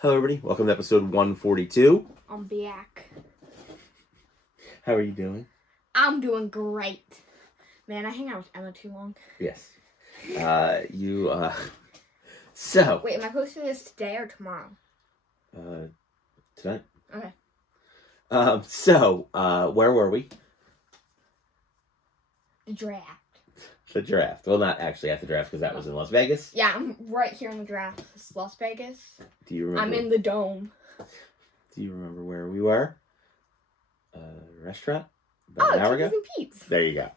Hello, everybody. Welcome to episode 142. I'm back. How are you doing? I'm doing great. Man, I hang out with Emma too long. Yes. So. Wait, am I posting this today or tomorrow? Tonight. Okay. Where were we? The draft. The draft. Well, not actually at the draft because that was in Las Vegas. Yeah, I'm right here in the draft. It's Las Vegas. Do you remember? I'm in the dome. Do you remember where we were? Restaurant? About an hour ago? Chickens and Pete's. There you go.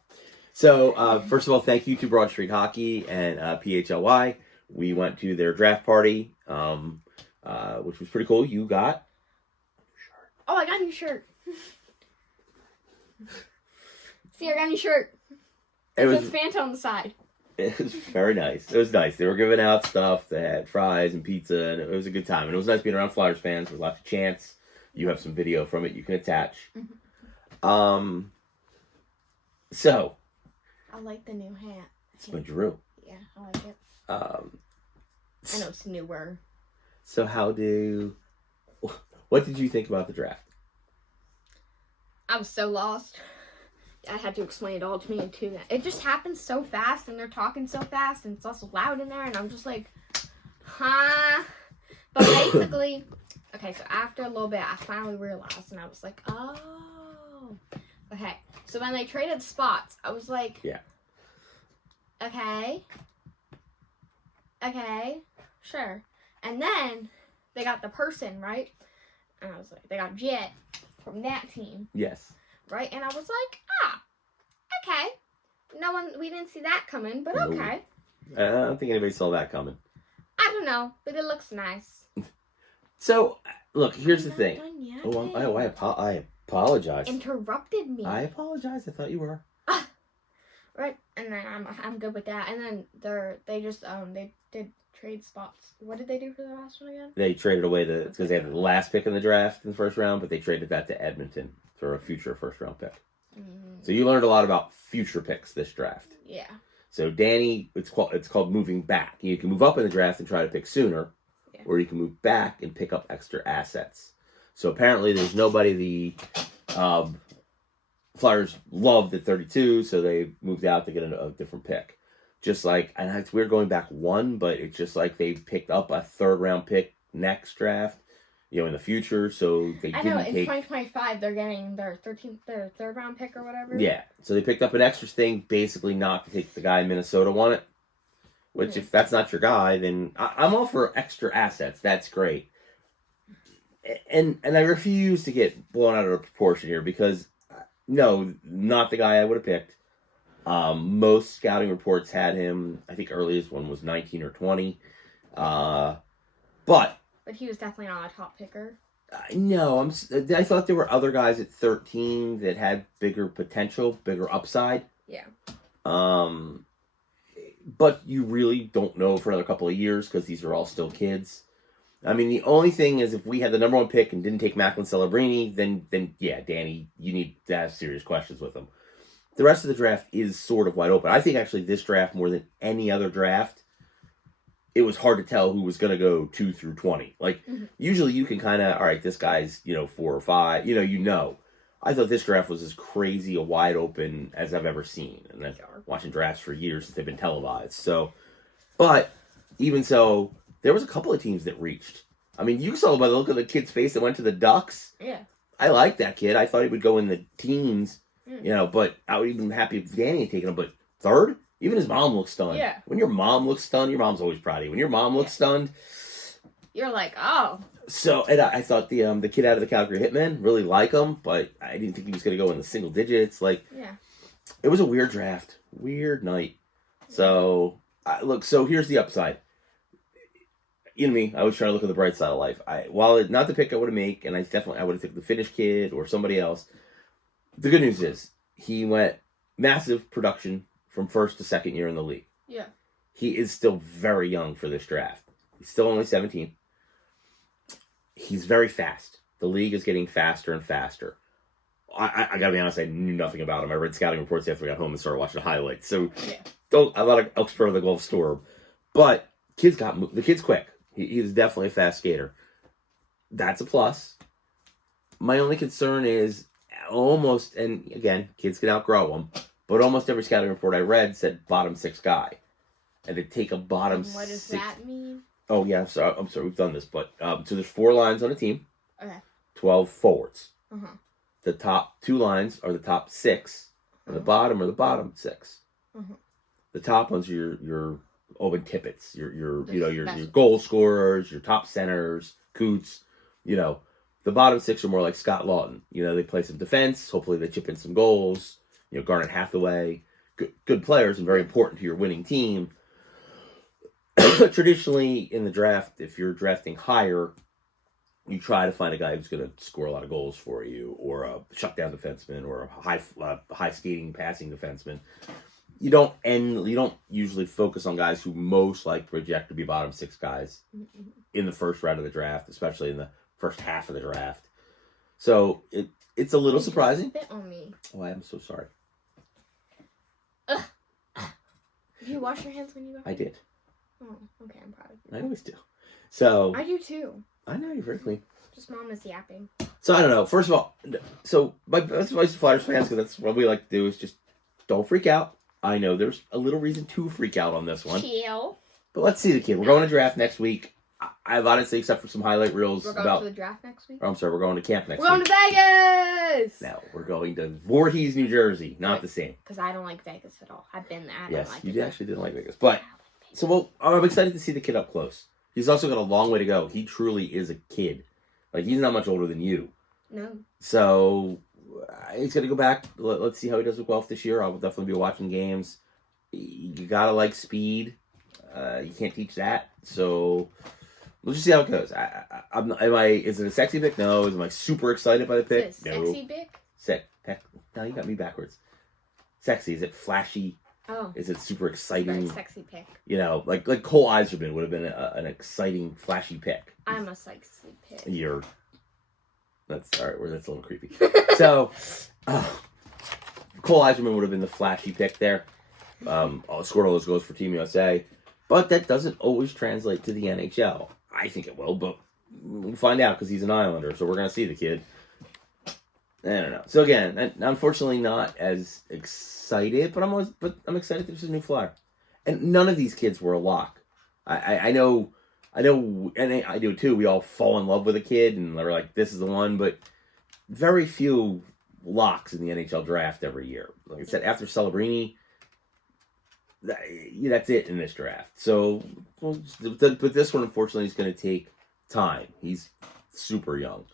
So, first of all, thank you to Broad Street Hockey and PHLY. We went to their draft party, which was pretty cool. You got... Oh, I got a new shirt. See, I got a new shirt. It says Fanta on the side. It was very nice. It was nice. They were giving out stuff. They had fries and pizza, and it was a good time. And it was nice being around Flyers fans. There was lots of chants. You have some video from it you can attach. Mm-hmm. So. I like the new hat. It's my Drew. Yeah, I like it. I know it's newer. So what did you think about the draft? I was so lost. I had to explain it all to me in 2 minutes. It just happens so fast, and they're talking so fast, and it's also loud in there, and I'm just like, huh? But basically, okay, so after a little bit, I finally realized, and I was like, oh. Okay, so when they traded spots, I was like, yeah. Okay, sure. And then they got the person, right? And I was like, they got Jet from that team. Yes. Right? And I was like, okay. We didn't see that coming, but okay. I don't think anybody saw that coming. I don't know, but it looks nice. So, look, here's the thing. Yet. I apologize. Interrupted me. I apologize. I thought you were. Right, and then I'm good with that. And then they did trade spots. What did they do for the last one again? They traded away because they had the last pick in the draft in the first round, but they traded that to Edmonton for a future first round pick. So you learned a lot about future picks this draft. Yeah. So Danny, it's called moving back. You can move up in the draft and try to pick sooner, or you can move back and pick up extra assets. So apparently there's nobody the Flyers loved at 32, so they moved out to get a different pick. Just like, and it's weird going back one, but it's just like they picked up a third round pick next draft, in the future. So they I know in 2025 they're getting their third round pick or whatever. Yeah, so they picked up an extra thing, basically not to take the guy in Minnesota wanted. Which, if that's not your guy, then I'm all for extra assets. That's great. And I refuse to get blown out of proportion here because, no, not the guy I would have picked. Most scouting reports had him, I think earliest one was 19 or 20. But he was definitely not a top picker. No, I thought there were other guys at 13 that had bigger potential, bigger upside. Yeah. But you really don't know for another couple of years because these are all still kids. I mean, the only thing is if we had the number one pick and didn't take Macklin Celebrini, then yeah, Danny, you need to have serious questions with him. The rest of the draft is sort of wide open. I think actually this draft, more than any other draft, it was hard to tell who was going to go 2 through 20. Like, usually you can kind of, all right, this guy's, 4 or 5, I thought this draft was as crazy a wide open as I've ever seen. And I've been watching drafts for years since they've been televised. So, but even so, there was a couple of teams that reached. I mean, you saw by the look of the kid's face that went to the Ducks. Yeah. I like that kid. I thought he would go in the teens, but I would even be happy if Danny had taken him. But third? Even his mom looks stunned. Yeah. When your mom looks stunned, your mom's always proud of you. When your mom looks stunned, you're like, oh. So, and I thought the kid out of the Calgary Hitmen, really like him, but I didn't think he was going to go in the single digits. Like, it was a weird draft, weird night. So, so here's the upside. Me, I was trying to look at the bright side of life. While not the pick I would have made, and I would have taken the Finnish kid or somebody else. The good news is he went massive production from first to second year in the league. Yeah. He is still very young for this draft. He's still only 17. He's very fast. The league is getting faster and faster. I gotta be honest, I knew nothing about him. I read scouting reports after I got home and started watching highlights. So, I'm not an expert of the Gulf Storm. But the kid's quick. He's definitely a fast skater. that's a plus. My only concern is almost, and again, kids can outgrow them, but almost every scouting report I read said bottom 6 guy. And to take a bottom What does 6... that mean? Oh, yeah, I'm sorry, we've done this, but, so there's 4 lines on a team. Okay. 12 forwards. Uh-huh. The top 2 lines are the top 6, and the bottom are the bottom 6. Uh-huh. The top ones are your Owen Tippets, your Special. goal scorers, your top centers, Coots. The bottom 6 are more like Scott Lawton. They play some defense. Hopefully they chip in some goals. Garnet Hathaway, good players and very important to your winning team. Traditionally in the draft, if you're drafting higher, you try to find a guy who's going to score a lot of goals for you, or a shutdown defenseman, or a high skating passing defenseman. You don't usually focus on guys who most like project to be bottom 6 guys in the first round of the draft, especially in the first half of the draft. So it's a little surprising. Spit on me. Oh, I am so sorry. Do you wash your hands when you go? I did. Oh, okay, I'm proud of you. I always do. So I do too. I know you're very clean. Just mom is yapping. So I don't know. First of all, so my best advice to Flyers fans, because that's what we like to do, is just don't freak out. I know there's a little reason to freak out on this one. Chill. But let's see the kid. We're going to draft next week. I've honestly, except for some highlight reels We're going to the draft next week? Oh, I'm sorry, we're going to camp next We're going week. to Vegas! No, we're going to Voorhees, New Jersey. Not the same. Because I don't like Vegas at all. I've been there. I don't Yes, like you actually didn't like Vegas. But, so I'm excited to see the kid up close. He's also got a long way to go. He truly is a kid. Like, he's not much older than you. No. So, he's going to go back. Let's see how he does with Guelph this year. I'll definitely be watching games. You gotta like speed. You can't teach that. So we'll just see how it goes. Is it a sexy pick? No. Am I super excited by the pick? Is it a sexy pick? No, you got me backwards. Sexy. Is it flashy? Oh. Is it super exciting? Very sexy pick. Like Cole Eiserman would have been an exciting, flashy pick. I'm a sexy pick. That's all right. That's a little creepy. So, Cole Eiserman would have been the flashy pick there. Scored all those goals for Team USA, but that doesn't always translate to the NHL. I think it will, but we'll find out because he's an Islander, so we're gonna see the kid. I don't know. So again, unfortunately, not as excited, but I'm excited. There's a new Flyer, and none of these kids were a lock. I know, and I do too. We all fall in love with a kid, and they're like, "This is the one," but very few locks in the NHL draft every year. Like I said, after Celebrini. That's it in this draft. So, but this one, unfortunately, is going to take time. He's super young.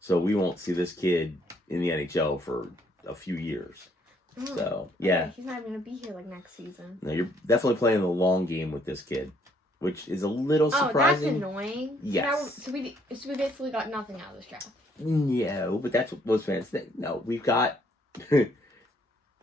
So we won't see this kid in the NHL for a few years. Oh, so, yeah. Okay, he's not even going to be here next season. No, you're definitely playing the long game with this kid, which is a little surprising. Oh, that's annoying. Yes. So we basically got nothing out of this draft. No, but that's what most fans think. No, we've got...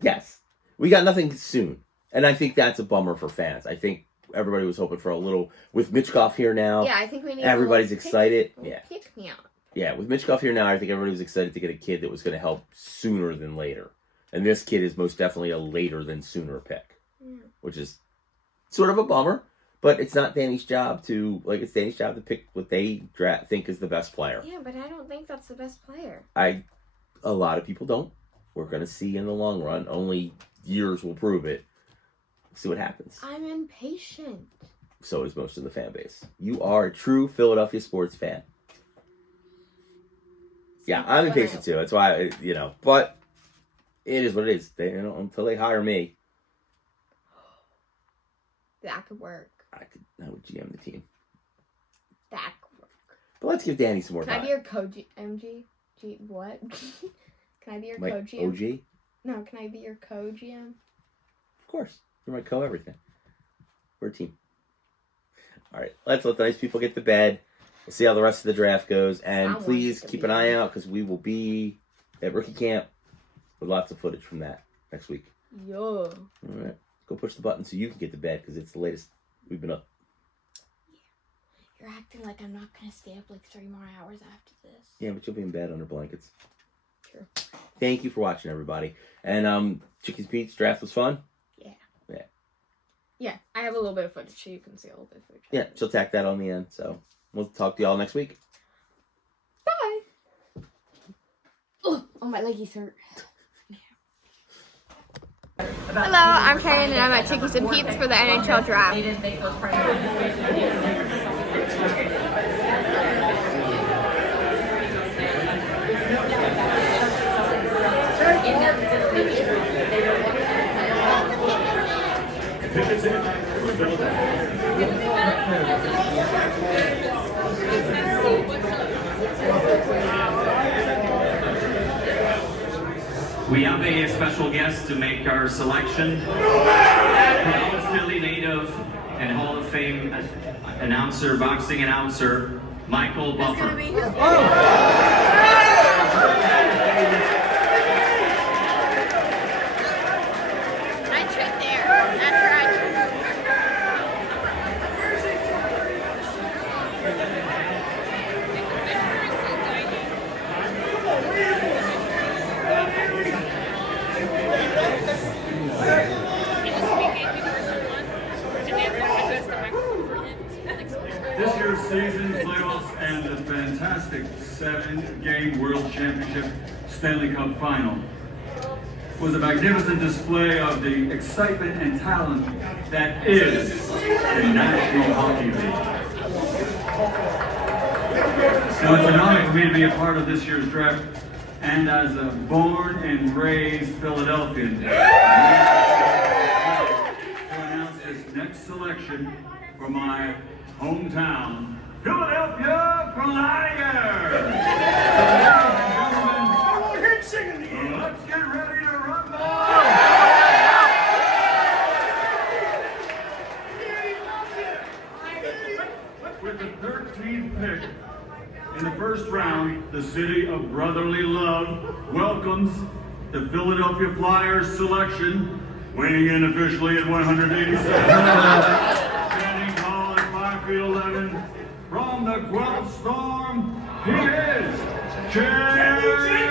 yes. We got nothing soon. And I think that's a bummer for fans. I think everybody was hoping for a little... With Michkov here now... Yeah, I think we need everybody's excited. Pick me up. Yeah, with Michkov here now, I think everybody was excited to get a kid that was going to help sooner than later. And this kid is most definitely a later than sooner pick. Yeah. Which is sort of a bummer. But it's not Danny's job to... it's Danny's job to pick what they think is the best player. Yeah, but I don't think that's the best player. A lot of people don't. We're going to see in the long run. Only years will prove it. See what happens. I'm impatient. So is most of the fan base. You are a true Philadelphia sports fan. Yeah, I'm impatient too. That's why, but it is what it is. Until they hire me. That could work. I would GM the team. That could work. But let's give Danny some more time. Can I be your co-GM? What? Can I be your co-GM? OG? No, can I be your co-GM? Of course. You're my co-everything. We're a team. All right. Let's let the nice people get to bed. We'll see how the rest of the draft goes. And please keep an eye out because we will be at rookie camp with lots of footage from that next week. Yo. All right. Go push the button so you can get to bed because it's the latest we've been up. You're acting like I'm not going to stay up like 3 more hours after this. Yeah, but you'll be in bed under blankets. True. Thank you for watching, everybody. And Chickies Pete's draft was fun. Yeah, I have a little bit of footage so you can see a little bit of footage. Yeah, she'll tack that on the end. So we'll talk to y'all next week. Oh, my leggies hurt. Hello, I'm Karen and I'm at Chickies and Pete's for the NHL draft. We have a special guest to make our selection. Proud Philly native and Hall of Fame announcer, boxing announcer, Michael Buffer. That's right there. That's right. This year's season, playoffs, and the fantastic 7-game World Championship Stanley Cup Final was a magnificent display of the excitement and talent that is the National Hockey League. Now, it's an honor for me to be a part of this year's draft, and as a born and raised Philadelphian, to announce this next selection for my hometown, Philadelphia Flyers! Ladies and gentlemen, let's get ready to rumble! With the 13th pick in the first round, the city of brotherly love welcomes the Philadelphia Flyers selection, weighing in officially at 187. Standing tall at 5 feet 11, from the Guelph Storm, he is Jerry